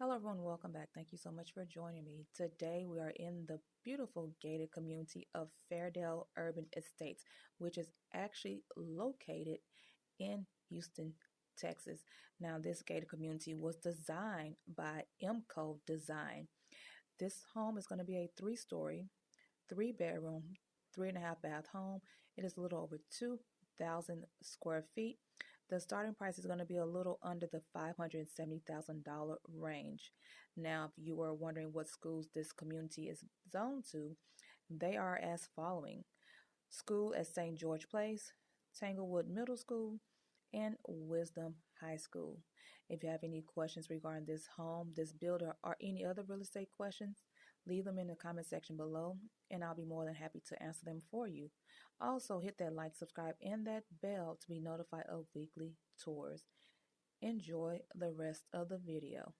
Hello, everyone. Welcome back. Thank you so much for joining me. Today, we are in the beautiful gated community of Fairdale Urban Estates, which is actually located in Houston, Texas. Now, this gated community was designed by MCO Design. This home is going to be a three-story, three-bedroom, 3.5 bath home. It is a little over 2,000 square feet. The starting price is going to be a little under the $570,000 range. Now, if you were wondering what schools this community is zoned to, they are as following: school at St. George Place, Tanglewood Middle School, and Wisdom High School. If you have any questions regarding this home, this builder, or any other real estate questions, leave them in the comment section below, and I'll be more than happy to answer them for you. Also, hit that like, subscribe, and that bell to be notified of weekly tours. Enjoy the rest of the video.